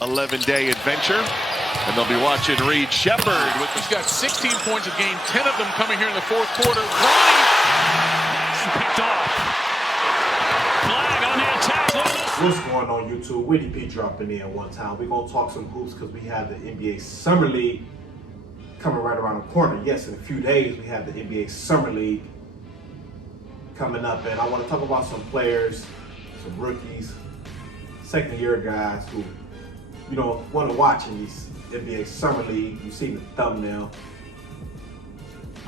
11-day adventure. And they'll be watching Reed Shepard. He's got 16 points a game, 10 of them coming here in the fourth quarter. Bronny picked off. Flagg on the attack. What's going on, YouTube? Witty P dropping in one time. We're going to talk some hoops because we have the NBA Summer League coming right around the corner. Yes, in a few days we have the NBA Summer League coming up. And I want to talk about some players, some rookies, second-year guys who, want to watch in these NBA Summer League. You see the thumbnail.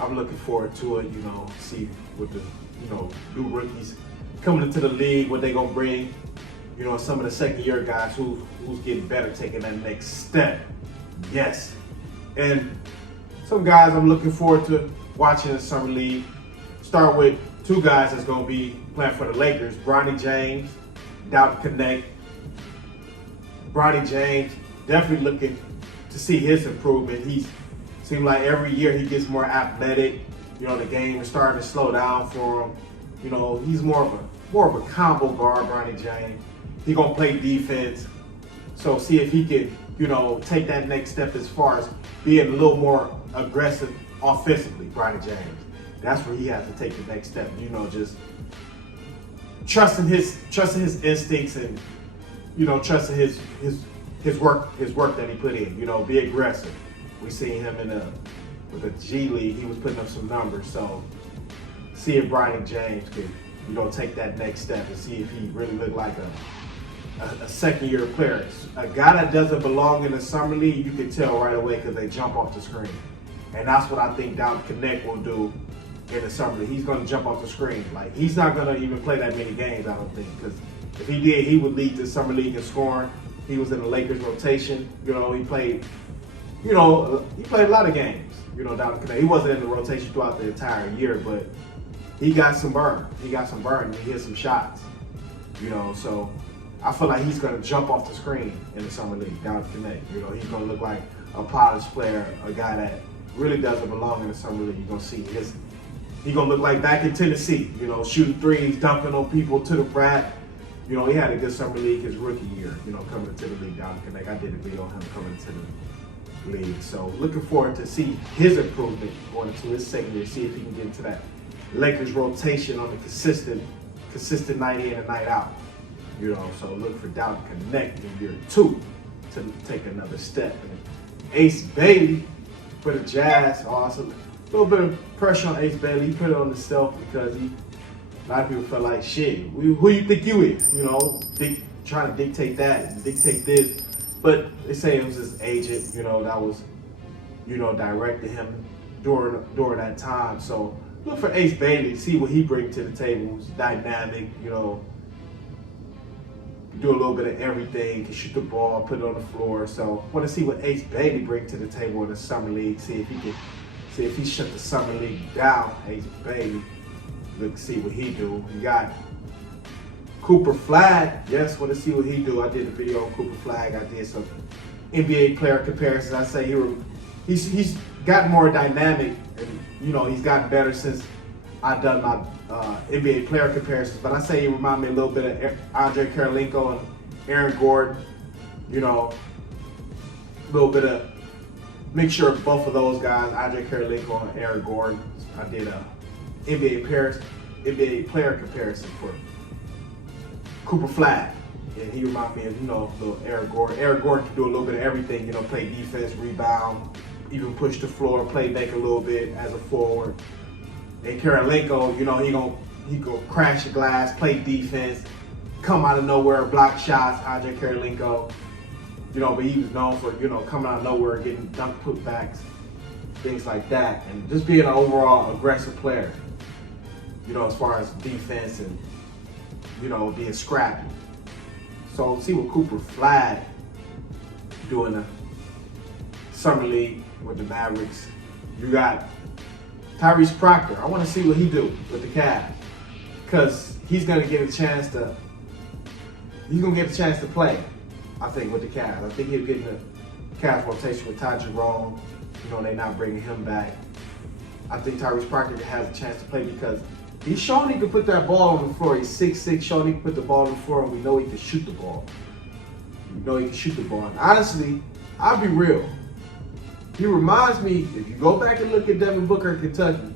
I'm looking forward to it, see what the, new rookies coming into the league, what they gonna bring. Some of the second year guys who's getting better, taking that next step. Yes. And some guys I'm looking forward to watching in the Summer League. Start with two guys that's gonna be playing for the Lakers, Bronny James, Doubt Connect. Bronny James, definitely looking to see his improvement. He seems like every year he gets more athletic. The game is starting to slow down for him. He's more of a combo guard, Bronny James. He gonna play defense. So see if he can, take that next step as far as being a little more aggressive offensively, Bronny James. That's where he has to take the next step. Just trusting his instincts and trusting his work that he put in. Be aggressive. We seen him with the G League. He was putting up some numbers. So see if Bronny James can take that next step and see if he really look like a second-year player. A guy that doesn't belong in the Summer League, you can tell right away because they jump off the screen. And that's what I think Down Connect will do in the Summer League. He's going to jump off the screen. Like, he's not going to even play that many games, I don't think, because if he did, he would lead the Summer League in scoring. He was in the Lakers rotation. He played, he played a lot of games, Down Connect. He wasn't in the rotation throughout the entire year, but he got some burn. He hit some shots, so I feel like he's going to jump off the screen in the Summer League, Down Connect. He's going to look like a polished player, a guy that really doesn't belong in the Summer League. You're going to see he's going to look like back in Tennessee, shooting threes, dunking on people to the frat. He had a good Summer League his rookie year, coming into the league, Down Connect. I did a video on him coming into the league. So looking forward to see his improvement going into his second year, see if he can get into that Lakers rotation on a consistent night in and night out. So look for Doubt Connect in year 2 to take another step. And Ace Bailey for the Jazz, awesome. A little bit of pressure on Ace Bailey. He put it on himself because a lot of people felt like, shit, who you think you is? Trying to dictate that and dictate this. But they say it was his agent, that was, directing him during that time. So look for Ace Bailey, see what he brings to the table. He's dynamic, do a little bit of everything, can shoot the ball, put it on the floor. So want to see what Ace Bailey brings to the table in the Summer League. See if he shut the Summer League down, Ace Bailey. Look, see what he do. We got Cooper Flagg. Yes, want to see what he do. I did a video on Cooper Flagg. I did some NBA player comparisons. I say he's gotten more dynamic, and he's gotten better since I've done my NBA player comparisons. But I say he reminds me a little bit of Andre Karolinko and Aaron Gordon. A little bit of mixture of both of those guys, Andre Karolinko and Aaron Gordon. I did a NBA player comparison for Cooper Flagg. And he reminds me of, little Aaron Gordon. Aaron Gordon can do a little bit of everything, play defense, rebound, even push the floor, play back a little bit as a forward. And Karolinko, he go crash the glass, play defense, come out of nowhere, block shots, Andre Karolinko. But he was known for, coming out of nowhere, getting dunk putbacks, things like that. And just being an overall aggressive player, as far as defense and, being scrappy. So see what Cooper Flagg do in the Summer League with the Mavericks. You got Tyrese Proctor. I want to see what he do with the Cavs, because he's gonna get a chance to play. I think with the Cavs. I think he'll get in the Cavs rotation with Ty Jerome. They're not bringing him back. I think Tyrese Proctor has a chance to play because he's shown he can put that ball on the floor. He's 6'6", showing he can put the ball on the floor, and we know he can shoot the ball. You know he can shoot the ball. And honestly, I'll be real. He reminds me, if you go back and look at Devin Booker in Kentucky,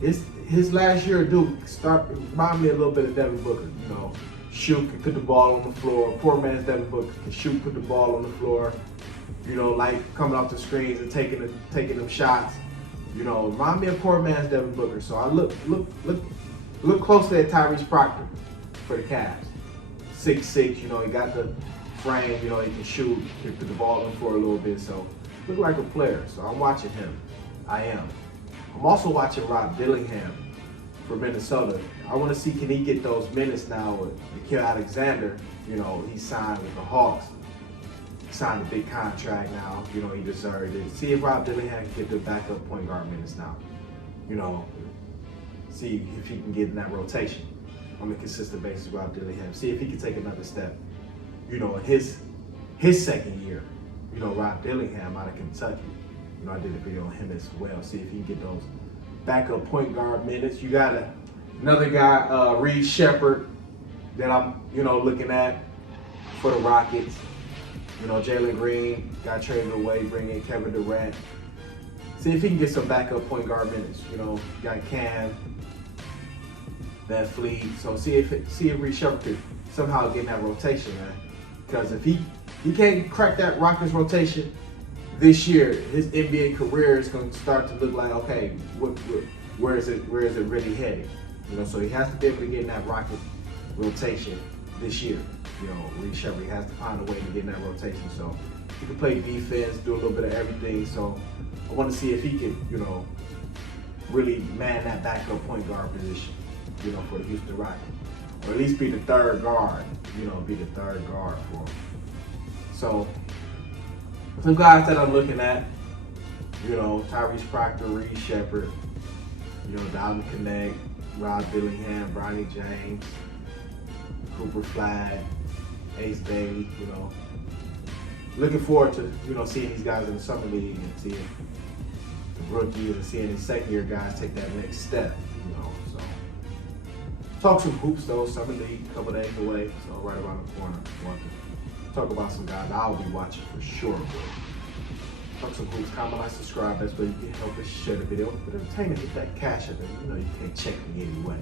his last year at Duke remind me a little bit of Devin Booker. You know, shoot, can put the ball on the floor. Poor man's Devin Booker can shoot, put the ball on the floor. You know, like coming off the screens and taking them shots. You know, remind me of poor man's Devin Booker. So I look closely at Tyrese Proctor for the Cavs. 6'6", you know, he got the frame, you know, he can shoot, can put the ball on the floor a little bit. So look like a player. So I'm watching him. I am. I'm also watching Rob Dillingham for Minnesota. I want to see, can he get those minutes now with Nikhil Alexander. You know, he signed with the Hawks. Signed a big contract now. You know, he deserved it. See if Rob Dillingham can get the backup point guard minutes now. You know, see if he can get in that rotation on a consistent basis, Rob Dillingham. See if he can take another step. You know, in his second year, you know, Rob Dillingham out of Kentucky. You know, I did a video on him as well. See if he can get those backup point guard minutes. You got another guy, Reed Shepherd, that I'm, you know, looking at for the Rockets. You know, Jalen Green got traded away, bring in Kevin Durant. See if he can get some backup point guard minutes. You know, got Cam, Van Fleet. So see if Reed Shepherd could somehow get in that rotation, man. Because if he can't crack that Rockets rotation this year, his NBA career is going to start to look like, okay, where is it really headed? You know, so he has to be able to get in that Rockets rotation this year. You know, Reed Shepherd has to find a way to get in that rotation. So he can play defense, do a little bit of everything. So I want to see if he can, you know, really man that backup point guard position, you know, for the Houston Rockets. Or at least be the third guard, you know, be the third guard for him. So some guys that I'm looking at, you know, Tyrese Proctor, Reed Shepherd, you know, Dalvin Connect, Rob Dillingham, Bronny James, Cooper Flagg, Ace Bailey, you know. Looking forward to, you know, seeing these guys in the summer league and seeing the rookies and seeing these second year guys take that next step, you know. So talk some hoops though, summer league, a couple days away, so right around the corner. Want to talk about some guys I'll be watching for sure. Talk some hoops, comment, like, subscribe. That's where you can help us share the video. But entertainment, hit that cash up, and you know you can't check me anyway.